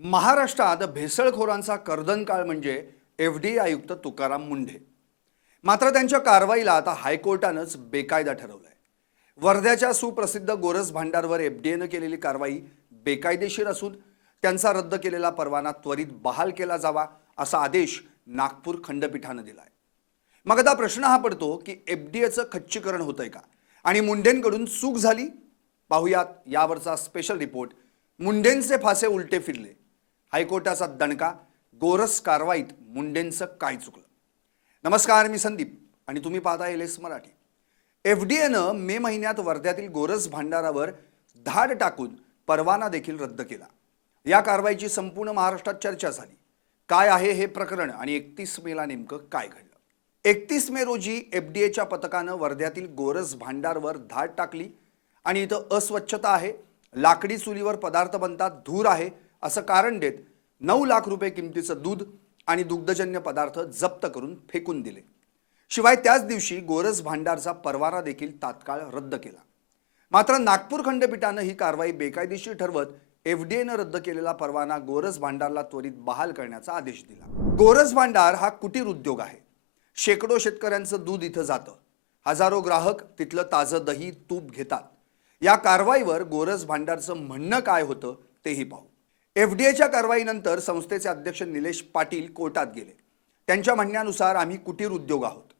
महाराष्ट्रात भेसळखोरांचा कर्दनकाळ म्हणजे एफडीए आयुक्त तुकाराम मुंढे. मात्र त्यांच्या कारवाईला आता हायकोर्टानंच बेकायदा ठरवलंय. वर्ध्याच्या सुप्रसिद्ध गोरस भांडारवर एफडीएनं केलेली कारवाई बेकायदेशीर असून त्यांचा रद्द केलेला परवाना त्वरित बहाल केला जावा असा आदेश नागपूर खंडपीठानं दिलाय. मग आता प्रश्न हा पडतो की एफडीएचं खच्चीकरण होतंय का आणि मुंढेंकडून चूक झाली? पाहुयात यावरचा स्पेशल रिपोर्ट. मुंढेंचे फासे उलटे फिरले, हायकोर्टाचा दणका, गोरस कारवाईत मुंढेंचं काय चुकलं? नमस्कार, मी संदीप आणि तुम्ही पाहता एलएस मराठी. एफडीएनं मे महिन्यात वर्ध्यातील गोरस भांडारावर धाड टाकून परवाना देखील रद्द केला. या कारवाईची संपूर्ण महाराष्ट्रात चर्चा झाली. काय आहे हे प्रकरण आणि 31 मेला नेमकं काय घडलं? 31 मे रोजी एफडीएच्या पथकानं वर्ध्यातील गोरस भांडारवर धाड टाकली आणि इथं अस्वच्छता आहे, लाकडी चुलीवर पदार्थ बनतात, धूर आहे असं कारण देत 9 लाख रुपये किमतीचं दूध आणि दुग्धजन्य पदार्थ जप्त करून फेकून दिले. शिवाय त्याच दिवशी गोरस भांडारचा परवाना देखील तात्काळ रद्द केला. मात्र नागपूर खंडपीठानं ही कारवाई बेकायदेशीर ठरवत एफडीएनं रद्द केलेला परवाना गोरस भांडारला त्वरित बहाल करण्याचा आदेश दिला. गोरस भांडार हा कुटीर उद्योग आहे. शेकडो शेतकऱ्यांचं दूध इथं जातं. हजारो ग्राहक तिथलं ताजं दही तूप घेतात. या कारवाईवर गोरस भांडारचं म्हणणं काय होतं तेही पाहू. एफडीएच्या कारवाईनंतर संस्थेचे अध्यक्ष निलेश पाटील कोर्टात गेले. त्यांच्या म्हणण्यानुसार आम्ही कुटीर उद्योग आहोत.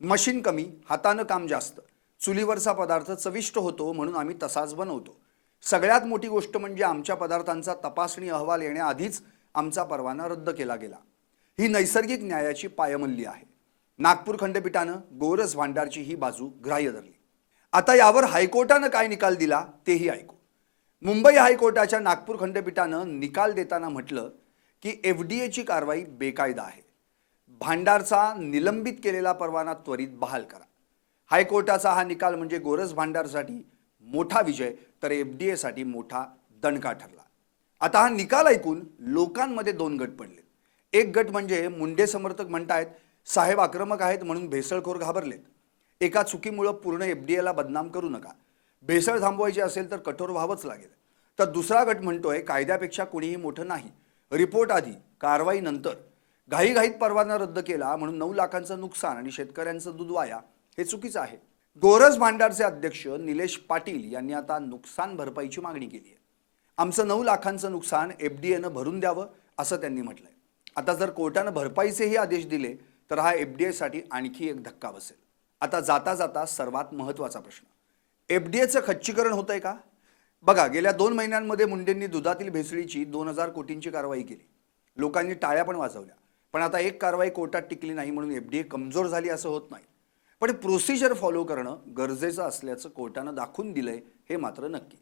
मशीन कमी, हातानं काम जास्त, चुलीवरचा पदार्थ चविष्ट होतो म्हणून आम्ही तसाच बनवतो. सगळ्यात मोठी गोष्ट म्हणजे आमच्या पदार्थांचा तपासणी अहवाल येण्याआधीच आमचा परवाना रद्द केला गेला. ही नैसर्गिक न्यायाची पायमल्ली आहे. नागपूर खंडपीठानं गोरस भांडारची ही बाजू ग्राह्य धरली. आता यावर हायकोर्टानं काय निकाल दिला तेही ऐकू. मुंबई हायकोर्टाच्या नागपूर खंडपीठानं निकाल देताना म्हटलं की एफडीएची कारवाई बेकायदा आहे. भांडारचा निलंबित केलेला परवाना त्वरित बहाल करा. हायकोर्टाचा हा निकाल म्हणजे गोरस भांडारसाठी मोठा विजय तर एफडीएसाठी मोठा दणका ठरला. आता हा निकाल ऐकून लोकांमध्ये दोन गट पडले. एक गट म्हणजे मुंढे समर्थक म्हणतायत साहेब आक्रमक आहेत म्हणून भेसळखोर घाबरलेत. एका चुकीमुळे पूर्ण एफडीएला बदनाम करू नका. भेसळ थांबवायची असेल तर कठोर व्हावंच लागेल. तर दुसरा गट म्हणतोय कायद्यापेक्षा कोणीही मोठं नाही. रिपोर्ट आधी, कारवाई नंतर. घाईघाईत परवाना रद्द केला म्हणून 9 लाखांचं नुकसान आणि शेतकऱ्यांचं दूध वाया, हे चुकीचं आहे. गोरस भांडारचे अध्यक्ष निलेश पाटील यांनी आता नुकसान भरपाईची मागणी केली आहे. आमचं 9 लाखांचं नुकसान एफडीएनं भरून द्यावं असं त्यांनी म्हटलंय. आता जर कोर्टानं भरपाईचेही आदेश दिले तर हा एफडीएसाठी आणखी एक धक्का बसेल. आता जाता जाता सर्वात महत्त्वाचा प्रश्न, एफडीएचं खच्चीकरण होतंय का? बघा, गेल्या 2 महिन्यांमध्ये मुंढेंनी दुधातील भेसळीची 2000 कोटींची कारवाई केली. लोकांनी टाळ्या पण वाजवल्या. पण आता एक कारवाई कोर्टात टिकली नाही म्हणून एफडीए कमजोर झाली असं होत नाही. पण प्रोसिजर फॉलो करणं गरजेचं असल्याचं कोर्टानं दाखवून दिलंय हे मात्र नक्की.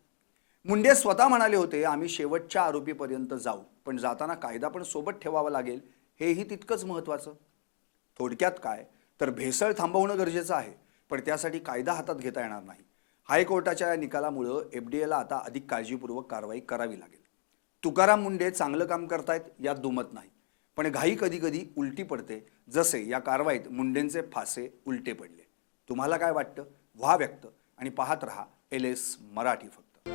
मुंढे स्वतः म्हणाले होते आम्ही शेवटच्या आरोपीपर्यंत जाऊ, पण जाताना कायदा पण सोबत ठेवावा लागेल, हेही तितकंच महत्त्वाचं. थोडक्यात काय तर भेसळ थांबवणं गरजेचं आहे, पण त्यासाठी कायदा हातात घेता येणार नाही. हायकोर्टाच्या या निकालामुळं एफडीएला आता अधिक काळजीपूर्वक कारवाई करावी लागेल. तुकाराम मुंढे चांगलं काम करतायत यात दुमत नाही, पण घाई कधी कधी उलटी पडते, जसे या कारवाईत मुंढेंचे फासे उलटे पडले. तुम्हाला काय वाटतं? व्हा व्यक्त आणि पाहत रहा एलएस मराठी फक्त.